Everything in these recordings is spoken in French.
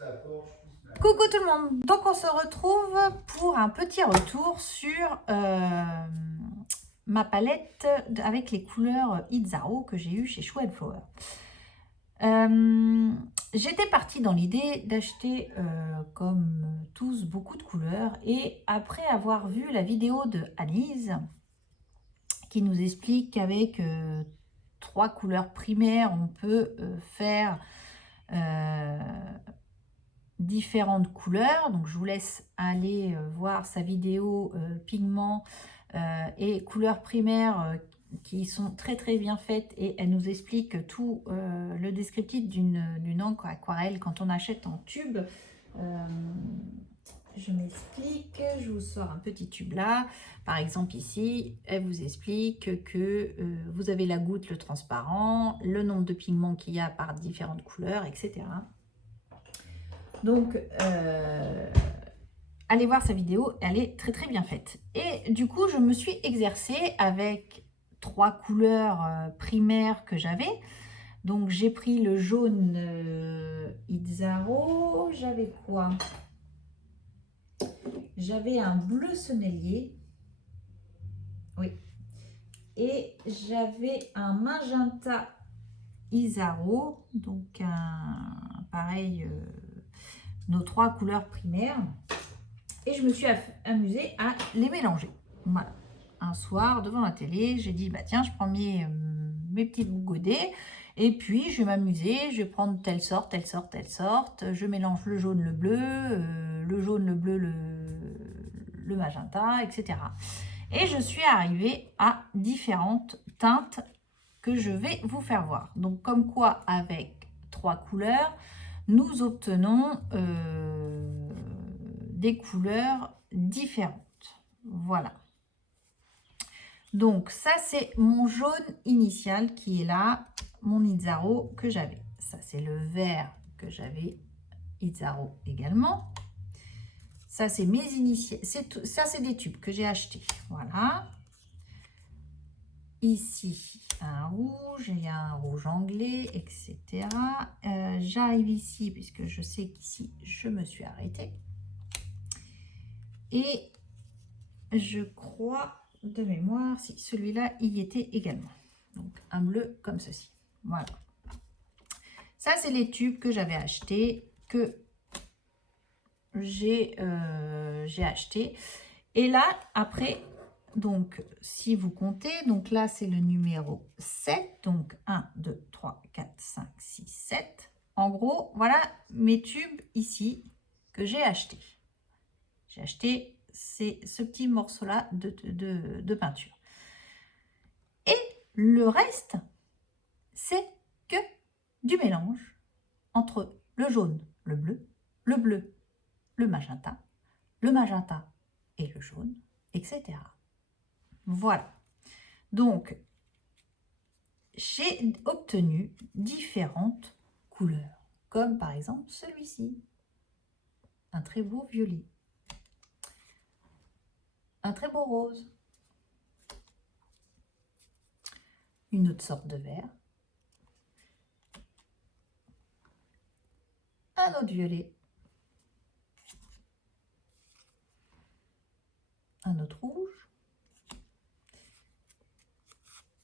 Coucou tout le monde, donc on se retrouve pour un petit retour sur ma palette avec les couleurs Itzaro que j'ai eu chez Show Flower. J'étais partie dans l'idée d'acheter comme tous beaucoup de couleurs, et après avoir vu la vidéo de Alice qui nous explique qu'avec 3 couleurs primaires on peut faire différentes couleurs. Donc je vous laisse aller voir sa vidéo pigments et couleurs primaires qui sont très bien faites, et elle nous explique tout le descriptif d'une encre aquarelle quand on achète en tube. Je m'explique, je vous sors un petit tube là. Par exemple ici, elle vous explique que vous avez la goutte, le transparent, le nombre de pigments qu'il y a par différentes couleurs, etc. Donc, allez voir sa vidéo, elle est très bien faite. Et du coup, je me suis exercée avec 3 couleurs primaires que j'avais. Donc, j'ai pris le jaune Itzaro. J'avais quoi? J'avais un bleu sonnelier. Oui. Et j'avais un magenta Itzaro. Donc, pareil, nos 3 couleurs primaires. Et je me suis amusée à les mélanger. Voilà. Un soir, devant la télé, j'ai dit, bah tiens, je prends mes petits godets, et puis je vais m'amuser, je vais prendre telle sorte, je mélange le jaune, le bleu, le jaune, le bleu, le magenta, etc. Et je suis arrivée à différentes teintes que je vais vous faire voir. Donc, comme quoi, avec 3 couleurs, nous obtenons des couleurs différentes. Voilà. Donc, ça, c'est mon jaune initial qui est là, mon Itzaro que j'avais. Ça, c'est le vert que j'avais, Itzaro également. Ça, c'est mes initiales. Ça, c'est des tubes que j'ai achetés. Voilà. Ici, un rouge, il y a un rouge anglais, etc. J'arrive ici, puisque je sais qu'ici, je me suis arrêtée. Et je crois de mémoire, si celui-là y était également. Donc, un bleu comme ceci. Voilà. Ça, c'est les tubes que j'avais achetés, que j'ai acheté. Et là, après... Donc, si vous comptez, donc là, c'est le numéro 7. Donc, 1, 2, 3, 4, 5, 6, 7. En gros, voilà mes tubes ici que j'ai achetés. J'ai acheté ce petit morceau-là de peinture. Et le reste, c'est que du mélange entre le jaune, le bleu, le magenta et le jaune, etc. Voilà. Donc, j'ai obtenu différentes couleurs, comme par exemple celui-ci, un très beau violet, un très beau rose, une autre sorte de vert, un autre violet, un autre rouge.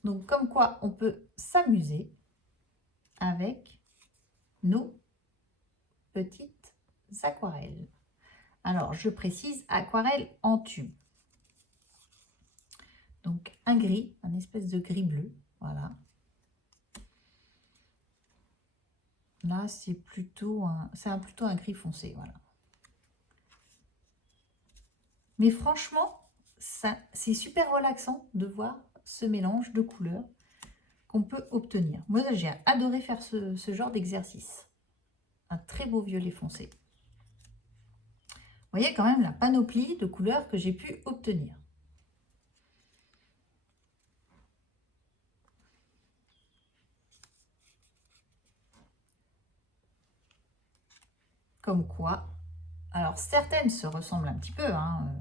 Donc, comme quoi on peut s'amuser avec nos petites aquarelles. Alors, je précise aquarelle en tube. Donc, un gris, un espèce de gris bleu, voilà. Là, c'est plutôt un gris foncé, voilà. Mais franchement, c'est super relaxant de voir ce mélange de couleurs qu'on peut obtenir. Moi, j'ai adoré faire ce genre d'exercice. Un très beau violet foncé. Vous voyez quand même la panoplie de couleurs que j'ai pu obtenir. Comme quoi, alors certaines se ressemblent un petit peu, hein,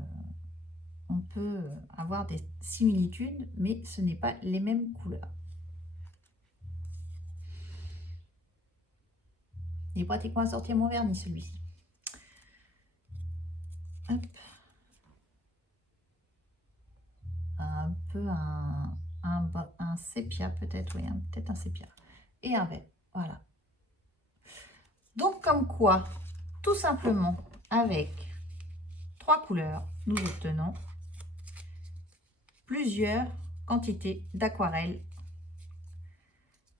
on peut avoir des similitudes, mais ce n'est pas les mêmes couleurs. Il est pratiquement à sortir mon vernis, celui-ci. Hop. Un peu un sépia peut-être, oui, peut-être un sépia. Et un vert, voilà. Donc comme quoi, tout simplement, avec 3 couleurs, nous obtenons plusieurs quantités d'aquarelle,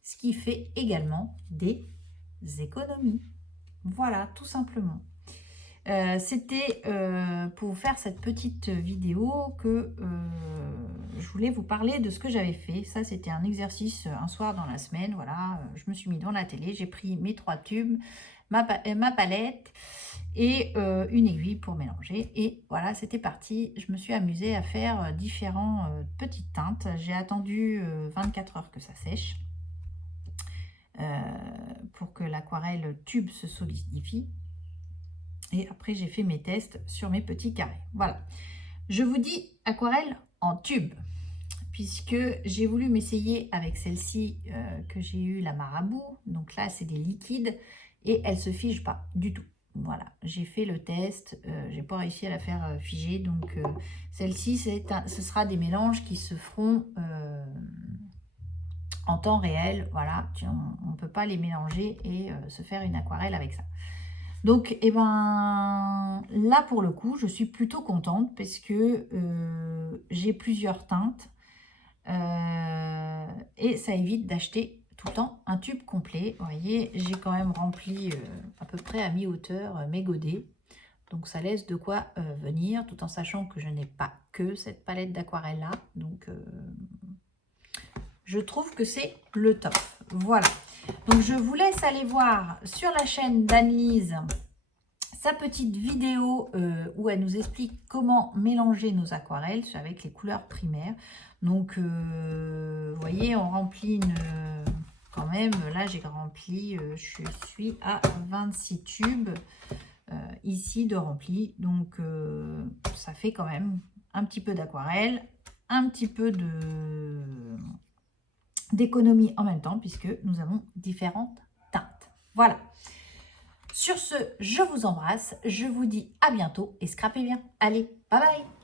ce qui fait également des économies. Voilà, tout simplement. C'était pour vous faire cette petite vidéo que je voulais vous parler de ce que j'avais fait. Ça, c'était un exercice un soir dans la semaine. Voilà, je me suis mis devant la télé, j'ai pris mes 3 tubes, ma palette et une aiguille pour mélanger. Et voilà, c'était parti. Je me suis amusée à faire différentes petites teintes. J'ai attendu 24 heures que ça sèche pour que l'aquarelle tube se solidifie. Et après, j'ai fait mes tests sur mes petits carrés. Voilà. Je vous dis aquarelle en tube, puisque j'ai voulu m'essayer avec celle-ci que j'ai eu, la Marabout. Donc là, c'est des liquides et elle ne se fige pas du tout. Voilà, j'ai fait le test. J'ai pas réussi à la faire figer. Donc celle-ci, ce sera des mélanges qui se feront en temps réel. Voilà, on ne peut pas les mélanger et se faire une aquarelle avec ça. Donc, eh ben, là, pour le coup, je suis plutôt contente parce que j'ai plusieurs teintes et ça évite d'acheter tout le temps un tube complet. Vous voyez, j'ai quand même rempli à peu près à mi-hauteur mes godets. Donc, ça laisse de quoi venir, tout en sachant que je n'ai pas que cette palette d'aquarelle-là. Donc, je trouve que c'est le top. Voilà. Donc, je vous laisse aller voir sur la chaîne d'Anne-Lise sa petite vidéo où elle nous explique comment mélanger nos aquarelles avec les couleurs primaires. Donc, vous voyez, on remplit quand même, là j'ai rempli, je suis à 26 tubes ici de rempli. Donc, ça fait quand même un petit peu d'aquarelle, un petit peu d'économie en même temps, puisque nous avons différentes teintes. Voilà. Sur ce, je vous embrasse, je vous dis à bientôt et scrapez bien. Allez, bye bye!